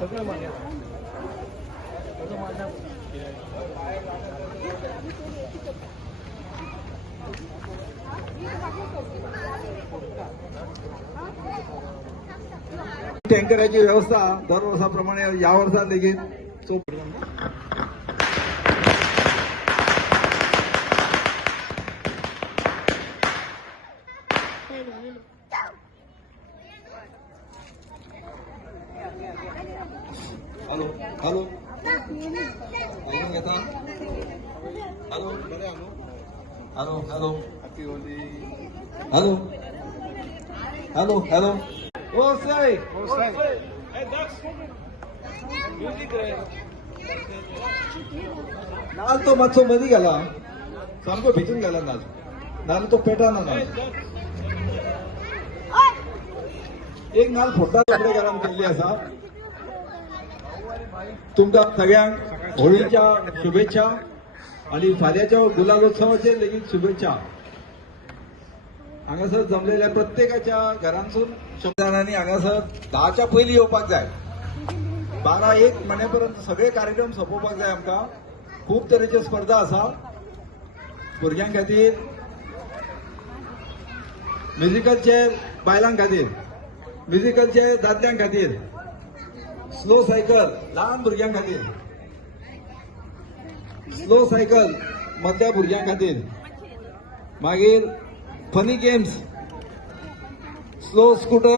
सगळं मान्य टँकराची व्यवस्था दरवर्षाप्रमाणे या वर्षात देखील हॅलो हॅलो ऐकून घेता hello hello hello hello hello hello ओ साई नाल तो मातसो मदी गेला सामको भितून गेला नाल तो पेटाना नाल एक नाल फोडटा कपडे घरान केल्ली आसा तुमकां सगळ्यांक होळीच्या शुभेच्छा आणि फाल्याच्या गुलालोत्सवाचे लेगीत शुभेच्छा हांगासर जमलेल्या प्रत्येकाच्या घरांसून शब्दांनी हांगासर 10च्या पयलीं येवपाक जाय 12-1 म्हणेपर्यंत सगळे कार्यक्रम सोंपोवपाक जाय आमकां खूब तरेच्यो स्पर्धा आसा भुरग्यां खातीर म्युझिकल चेअर बायलां खातीर म्युझिकल चेअर दादल्यां खातीर स्लो सायकल ल्हान भुरग्यां खातीर स्लो सायकल मधल्या भुरग्यां खातीर मागीर फनी गेम्स स्लो स्कूटर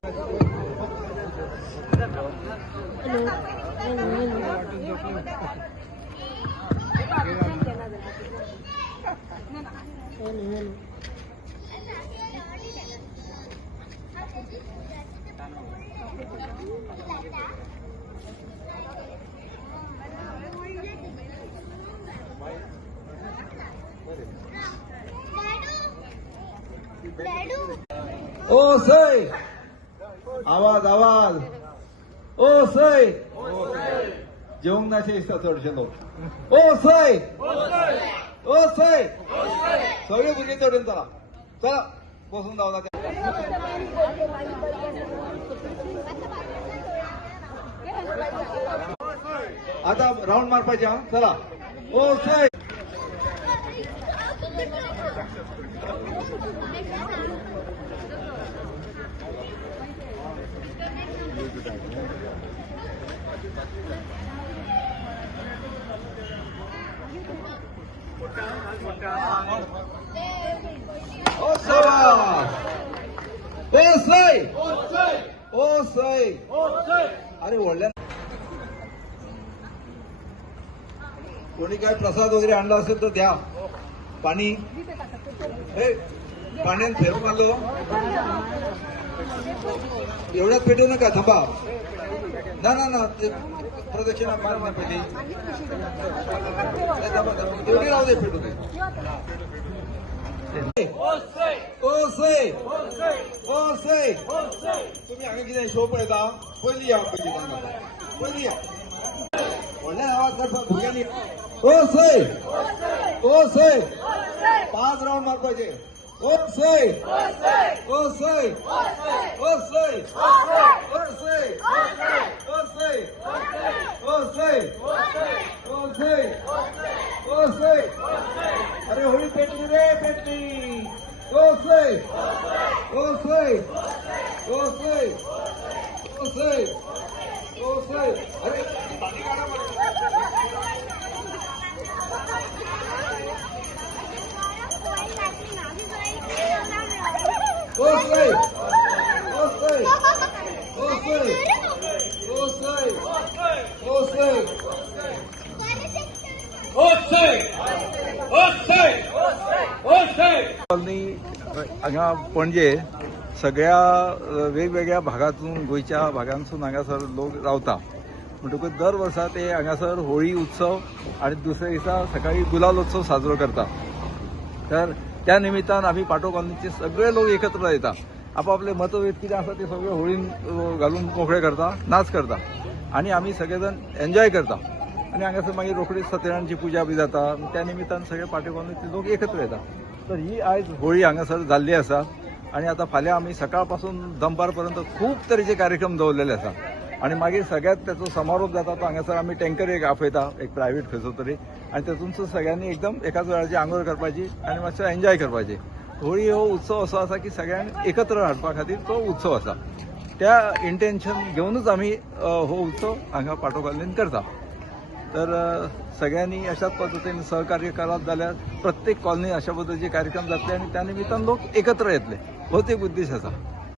ओ सई आवाज आवाज ओ सई जेवंक नाशे दिसता चडशे लोक ओ सई सगळे भुरगे चडून चला चला बसून जावं आता राऊंड मारपाचे हा चला ओ सई ओ सई अरे व्हडल्या कोणी काय प्रसाद वगैरे आणला असेल तर द्या पाणी पाण्यात फेर मारलो एवढ्यात पेटू नका थांबा ना प्रदक्षिणा मार ना पहिली एवढी राहू दे पेटू दे तुम्ही हांगा कितें शो पळयता पयली या पयली या व्हडल्यान आवाज काडपाक भुरग्यांनी ओ सई 5 राऊंड मारपाचे ओ सई अरे होळी पेटली रे पेटली ओ सई अरे हांगा पणजे सगळ्या वेगवेगळ्या भागातून गोयच्या भागांसून हांगासर लोक रावता म्हणटकूच दर वर्सा ते हांगासर होळी उत्सव आणि दुसऱ्या दिसा सकाळी गुलालोत्सव साजरो करता तर त्या निमित्तान आम्ही पाटो कॉलनीचे सगळे लोक एकत्र येता आपापले मतभेद कितें आसा ते सगळे होळीन घालून मोकळे करता नाच करता आणि आम्ही सगळेजण एन्जॉय करता आणि हांगासर मागीर रोखडीच सत्यनारायणची पुजा बी जाता त्या निमित्तान सगळे पाटो कॉलनीतले लोक एकत्र येतात तर ही आयज होळी हांगासर जाल्ली आसा आणि आता फाल्यां आमी सकाळ पासून दनपार पर्यंत खूब तरेचे कार्यक्रम दवरलेले आसा आणि मागीर सगळ्यात त्याचो समारोप जाता तो हांगासर आमी टँकर एक आपयता एक प्रायवेट खंयचो तरी आनी तातूंत सगळ्यांनी एकदम एकाच वेळाची आंघोळ करपाची आनी मातशें एन्जॉय करपाचें. होळी हो उत्सव असो आसा की सगळ्यांक एकत्र हाडपा खातीर तो उत्सव आसा. त्या इंटेन्शन घेवनूच आमी हो उत्सव हांगा पाटोळ्ळेन करता. तर सगळ्यांनी अशाच पद्दतीन सहकार्य करात जाल्यार प्रत्येक कॉलनी अशा पद्दतीचे कार्यक्रम जातले आनी त्या निमित्तान लोक एकत्र येतले होच एक उद्देश आसा.